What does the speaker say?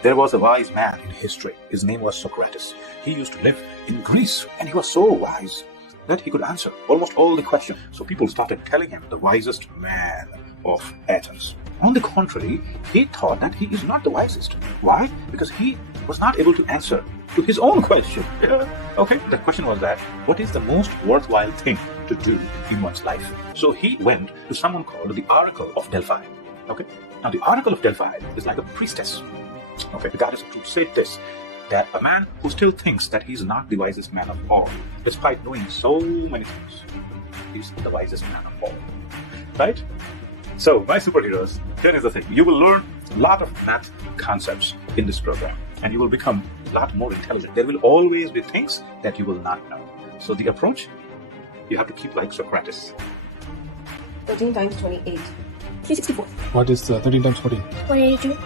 There was a wise man in history. His name was Socrates. He used to live in Greece, and he was so wise that he could answer almost all the questions. So people started telling him the wisest man of Athens. On the contrary, he thought that he is not the wisest. Why? Because he was not able to answer to his own question. Okay, the question was that, what is the most worthwhile thing to do in one's life? So he went to someone called the Oracle of Delphi. Okay, now the Oracle of Delphi is like a priestess. Okay, the goddess of truth said this, that a man who still thinks that he is not the wisest man of all, despite knowing so many things, is the wisest man of all. Right? So, my superheroes, here is the thing. You will learn a lot of math concepts in this program, and you will become a lot more intelligent. There will always be things that you will not know. So the approach, you have to keep like Socrates. 13 times 28. 364. What is 13 times 14? 22.